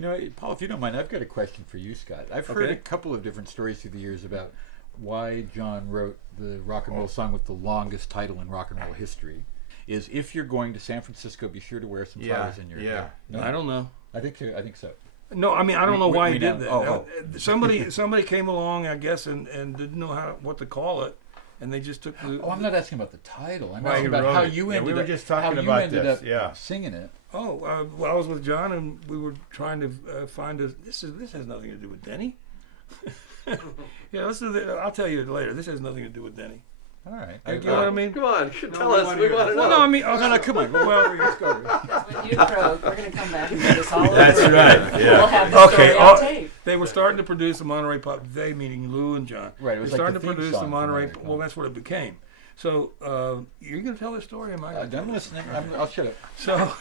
You know, Paul, if you don't mind, I've got a question for you, Scott. I've heard a couple of different stories through the years about why John wrote the rock and roll song with the longest title in rock and roll history. Is if you're going to San Francisco, be sure to wear some flowers in your hair. No? I don't know. I think so. No, I mean I don't know why he did that. Somebody came along, I guess, and didn't know what to call it, and they just took the. Oh, I'm not asking about the title. I'm asking about how you ended up. We were just talking about this. Singing it. Oh, well, I was with John, and we were trying to find a. This has nothing to do with Denny. I'll tell you later. This has nothing to do with Denny. All right. You know what I mean? Come on, tell us. We want to know. Well, no, I mean, no, come on. Well, let's go. When you croak, we're going to come back and do this all over. That's right. Yeah. We'll have the story on tape. They were starting to produce the Monterey Pop. They, meaning Lou and John. Right. It was starting to produce the Monterey. Well, that's what it became. So, you're going to tell this story? Am I? I'm listening. I'll shut up. So,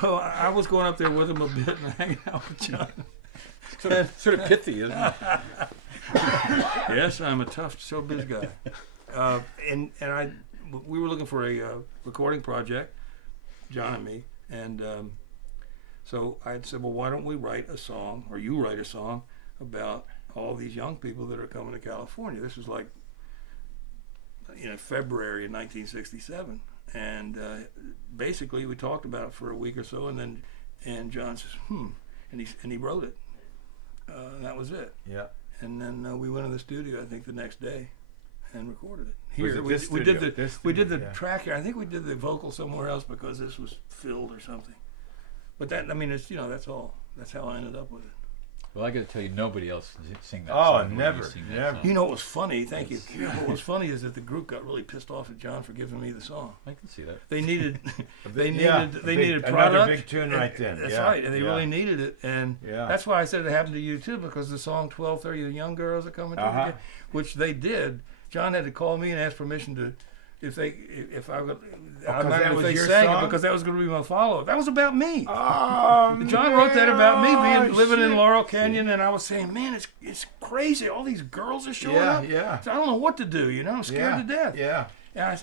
so I was going up there with him a bit and hanging out with John. Sort of pithy, isn't it? Yes, I'm a tough showbiz guy. We were looking for a recording project, John and me, and so I had said, well, why don't we write a song, or you write a song about all these young people that are coming to California. This was like, February of 1967, and basically we talked about it for a week or so, and John says, and he wrote it. And that was it. Yeah. And then we went to the studio, I think, the next day, and recorded it. Here, we did the track here. I think we did the vocal somewhere else because this was filled or something. But that, I mean, it's that's all. That's how I ended up with it. Well, I got to tell you, nobody else sing that song. Oh, never. You know what was funny? Thank you. What was funny is that the group got really pissed off at John for giving me the song. I can see that. They needed needed product. Another big tune right then. That's right, and they really needed it, and that's why I said it happened to you too, because the song 12:30, the young girls are coming to which they did. John had to call me and ask permission to. If they sang it, because that was going to be my follow-up. That was about me. John wrote that about me living in Laurel Canyon, and I was saying, man, it's crazy. All these girls are showing up. Yeah. So I don't know what to do. I'm scared to death. Yeah. And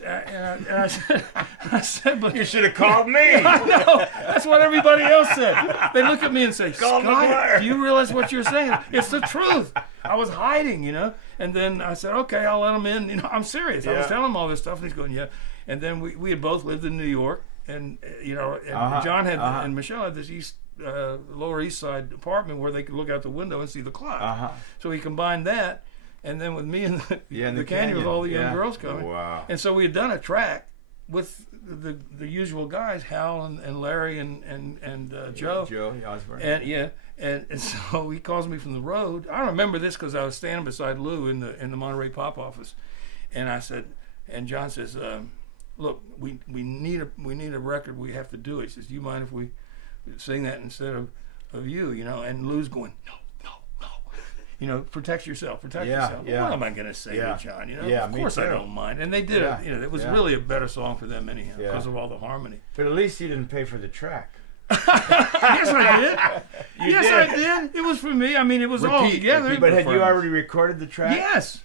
I said, but you should have called me. I know. That's what everybody else said. They look at me and say, Scott, do you realize what you're saying? It's the truth. I was hiding, And then I said, okay, I'll let him in. I'm serious. I was telling him all this stuff, and he's going, yeah. And then we had both lived in New York, and John had and Michelle had this Lower East Side apartment where they could look out the window and see the clock. So he combined that. And then with me and the canyon with all the young girls coming. Wow. And so we had done a track with the usual guys, Hal and Larry and Joe. Joe Osborne. And so he calls me from the road. I remember this because I was standing beside Lou in the Monterey Pop office. And I said, and John says, look, we need a record. We have to do it. He says, do you mind if we sing that instead of you? And Lou's going, no. Protect yourself. Yeah. What am I going to say to John? Of course I don't mind. And they did it. It was really a better song for them anyhow because of all the harmony. But at least you didn't pay for the track. Yes, I did. I did. It was for me. I mean, it was all together. But had you already recorded the track? Yes. See,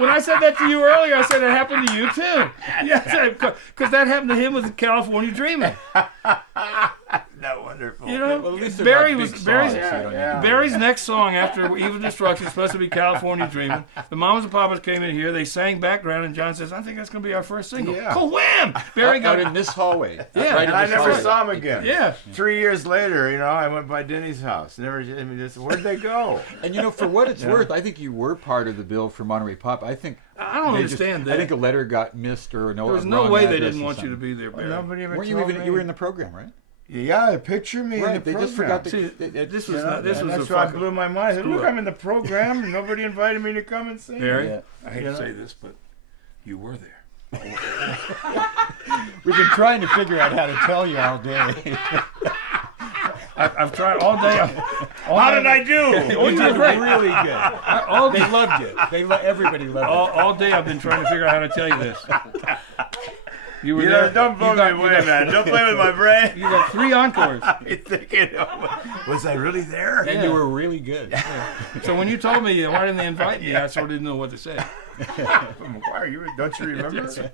when I said that to you earlier, I said it happened to you too. Yes, because that happened to him with California Dreamin'. That wonderful. Well, at least Barry's next song after Evil Destruction is supposed to be California Dreamin'. The Mamas and Papas came in here. They sang background, and John says, "I think that's going to be our first single." Yeah. Wham! Barry got out in this hallway. Yeah, right and I never saw him again. Yeah. 3 years later, I went by Denny's house. Where'd they go? And for what it's worth, I think you were part of the bill for Monterey Pop. I don't understand that. I think a letter got missed or no. There's no way they didn't want you to be there, Barry. Nobody ever Weren't told me. You were in the program, right? Yeah, picture me in the program. They just forgot this was that's why it blew my mind. I said, look, I'm in the program, and nobody invited me to come and sing. Barry, I hate to say this, but you were there. We've been trying to figure out how to tell you all day. I've tried all day. How did I do? You did really good. They loved you. Everybody loved you. All day I've been trying to figure out how to tell you this. You were there. Don't blow me away, man. Don't play with my brain. You got 3 encores. I'm thinking, was I really there? And you were really good. So when you told me why didn't they invite me, I sort of didn't know what to say. McGuire, don't you remember?